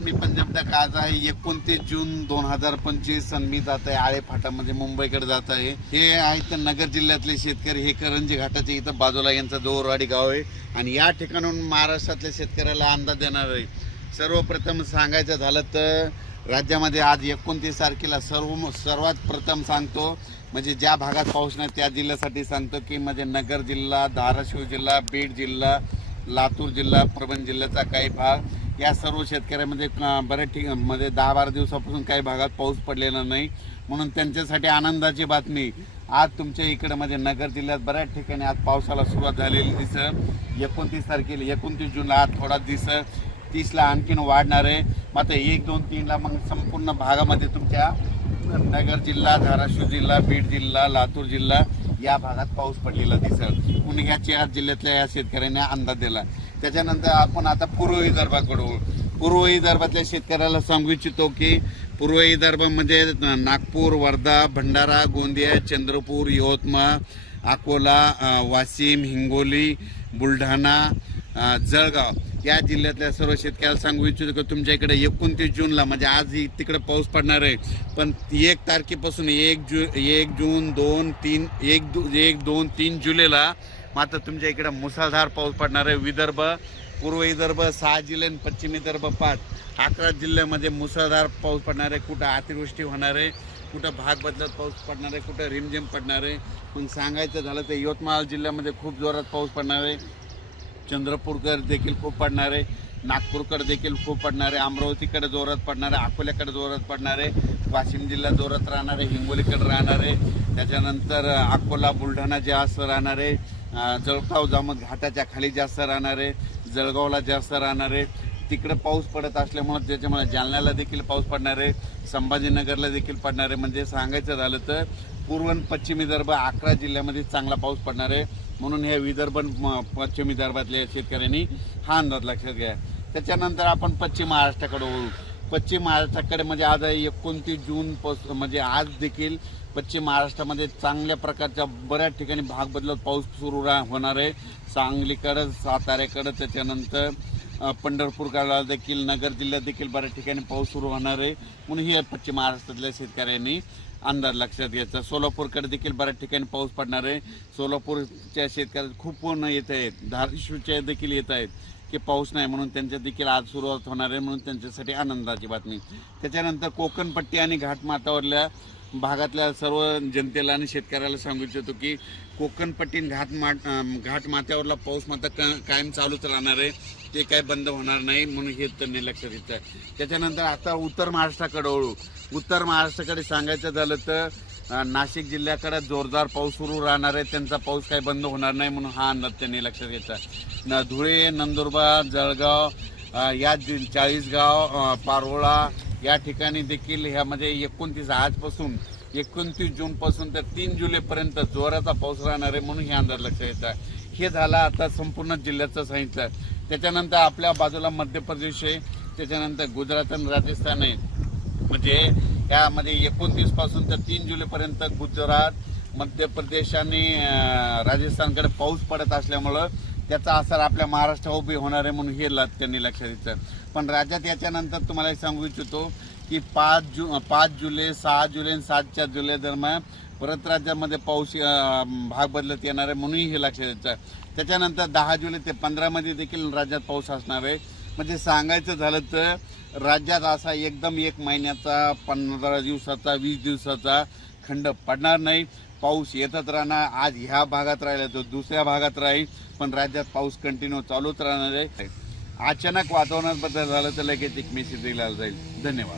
मी पंजाब तक आज आहे एकोणतीस जून दोन हजार पंचवीस. आणि मी जात आहे आळे फाटामध्ये मुंबईकडे जात आहे. हे आहेत नगर जिल्ह्यातले शेतकरी. हे करंजी घाटाचे इथं बाजूला यांचं दोरवाडी गाव आहे. आणि या ठिकाणून महाराष्ट्रातल्या शेतकऱ्याला अंदाज देणार आहे. सर्वप्रथम सांगायचं झालं तर राज्यामध्ये आज एकोणतीस तारखेला सर्व सर्वात प्रथम सांगतो म्हणजे ज्या भागात पाऊस नाही त्या जिल्ह्यासाठी सांगतो की म्हणजे नगर जिल्हा धाराशिव जिल्हा बीड जिल्हा लातूर जिल्हा परभणी जिल्ह्याचा काही भाग. या सर्व शेतकऱ्यामध्ये बऱ्याच ठिकमध्ये दहा बारा दिवसापासून काही भागात पाऊस पडलेला नाही. म्हणून त्यांच्यासाठी आनंदाची बातमी आज तुमच्या इकडे मध्ये नगर जिल्ह्यात बऱ्याच ठिकाणी आज पावसाला सुरुवात झालेली दिसं. एकोणतीस तारखेला एकोणतीस जूनला आज थोडा दिसं. तीसला आणखीन वाढणार आहे. मात्र एक दोन तीनला मग संपूर्ण भागामध्ये तुमच्या नगर जिल्हा धाराशिव जिल्हा बीड जिल्हा लातूर जिल्हा या भागात पाऊस पडलेला दिसत म्हणून ह्या जिल्ह्यातल्या या शेतकऱ्यांनी अंदाज दिला. त्याच्यानंतर आपण आता पूर्व विदर्भाकडून पूर्व विदर्भातल्या शेतकऱ्याला सांगू इच्छितो की पूर्व विदर्भामध्ये नागपूर वर्धा भंडारा गोंदिया चंद्रपूर यवतमाळ अकोला वाशिम हिंगोली बुलढाणा जळगाव. या जिल्ह्यातल्या सर्व शेतकऱ्याला सांगू इच्छितो की तुमच्या इकडे एकोणतीस जूनला म्हणजे आज तिकडे पाऊस पडणार आहे. पण एक तारखेपासून एक जू एक जून दोन तीन एक दो एक दोन तीन जुलैला मात्र तुमच्या इकडे मुसळधार पाऊस पडणार आहे. विदर्भ पूर्व विदर्भ सहा जिल्हे आणि पश्चिम विदर्भ पाच. अकरा जिल्ह्यामध्ये मुसळधार पाऊस पडणार आहे. कुठं अतिवृष्टी होणार आहे कुठं भाग बदलत पाऊस पडणार आहे कुठं रिमझिम पडणार आहे. पण सांगायचं झालं तर यवतमाळ जिल्ह्यामध्ये खूप जोरात पाऊस पडणार आहे. चंद्रपूरकर देखील खूप पडणार आहे. नागपूरकडे देखील खूप पडणार आहे. अमरावतीकडे जोरात पडणार आहे. अकोल्याकडे जोरात पडणार आहे. वाशिम जिल्ह्यात जोरात राहणार आहे. हिंगोलीकडे राहणार आहे. त्याच्यानंतर अकोला बुलढाणा जास्त राहणार आहे. जळगाव जामत घाटाच्या खाली जास्त राहणार आहे. जळगावला जास्त राहणार आहे. तिकडे पाऊस पडत असल्यामुळं त्याच्यामुळे जालन्याला देखील पाऊस पडणार आहे. संभाजीनगरला देखील पडणार आहे. म्हणजे सांगायचं झालं तर पूर्व पश्चिम विदर्भ अकरा जिल्ह्यामध्ये चांगला पाऊस पडणार आहे. म्हणून हे विदर्भ म- पश्चिम विदर्भातल्या शेतकऱ्यांनी हा अंदाज लक्षात घ्या. त्याच्यानंतर आपण पश्चिम महाराष्ट्राकडे वळू. पश्चिम महाराष्ट्राकडे म्हणजे आज एकोणतीस जून पास म्हणजे आज देखील पश्चिम महाराष्ट्रामध्ये चांगल्या प्रकारच्या बऱ्याच ठिकाणी भाग बदलत पाऊस सुरू रा होणार आहे. सांगलीकडं साताऱ्याकडं त्याच्यानंतर पंढरपूर पंढरपूरकडे देखील नगर जिल्ह्यात देखील बऱ्याच ठिकाणी पाऊस सुरू होणार आहे. म्हणून ही पश्चिम महाराष्ट्रातल्या शेतकऱ्यांनी अंदाज लक्षात घ्यायचा. सोलापूरकडे देखील बऱ्याच ठिकाणी पाऊस पडणार आहे. सोलापूरच्या शेतकऱ्यात खूप पूर्ण येत आहेत. धाराशिवच्या देखील येत आहेत की पाऊस नाही म्हणून त्यांच्या देखील आज सुरुवात होणार आहे म्हणून त्यांच्यासाठी आनंदाची बातमी. त्याच्यानंतर कोकणपट्टी आणि घाटमाथावरल्या भागातल्या सर्व जनतेला आणि शेतकऱ्याला सांगू इच्छितो की कोकणपट्टी घाट मा घाट घाटमाथ्यावरला पाऊस मात्र का कायम चालूच राहणार आहे. ते काय बंद होणार नाही म्हणून हे त्यांनी लक्षात घेतलं आहे. त्याच्यानंतर आता उत्तर महाराष्ट्राकडे वळू. उत्तर महाराष्ट्राकडे सांगायचं झालं तर नाशिक जिल्ह्याकडे जोरदार पाऊस सुरू राहणार आहे. त्यांचा पाऊस काही बंद होणार नाही म्हणून हा अंदाज त्यांनी लक्षात घेतला न धुळे नंदुरबार जळगाव या जि- चाळीसगाव पारोळा या ठिकाणी देखील ह्यामध्ये म्हणजे एकोणतीस आजपासून एकोणतीस जूनपासून तर तीन जुलैपर्यंत जोराचा पाऊस राहणार आहे म्हणून हे अंदाज लक्षात येतात हे झालं आता संपूर्ण जिल्ह्याचं सांगितलं. त्याच्यानंतर आपल्या बाजूला मध्य प्रदेश आहे त्याच्यानंतर गुजरात आणि राजस्थान आहे. म्हणजे यामध्ये एकोणतीसपासून तर तीन जुलैपर्यंत गुजरात मध्य प्रदेश आणि राजस्थानकडे पाऊस पडत असल्यामुळं त्याचा असर आपल्या महाराष्ट्रावर उभी होणार आहे म्हणून हे ल- त्यांनी लक्षात घेतलं पण राज्यात याच्यानंतर तुम्हाला सांगू इच्छितो की पाच जु पाच जुलै सहा जुलै आणि सातच्या जुलै दरम्यान परत राज्यामध्ये पाऊस भाग बदलत येणार आहे म्हणूनही हे लक्षात घ्यायचं त्याच्यानंतर दहा जुलै ते पंधरामध्ये देखील राज्यात पाऊस असणार आहे. म्हणजे सांगायचं झालं तर राज्यात असा एकदम एक महिन्याचा पंधरा दिवसाचा वीस दिवसाचा खंड पडणार नाही. पाऊस येतच राहणार. आज ह्या भागात राहिला तो दुसऱ्या भागात राहील. पण राज्यात पाऊस कंटिन्यू चालूच राहणार आहे. अचानक वातावरणात बदल झालं तर लगेच एक मेसेज दिला जाईल. धन्यवाद.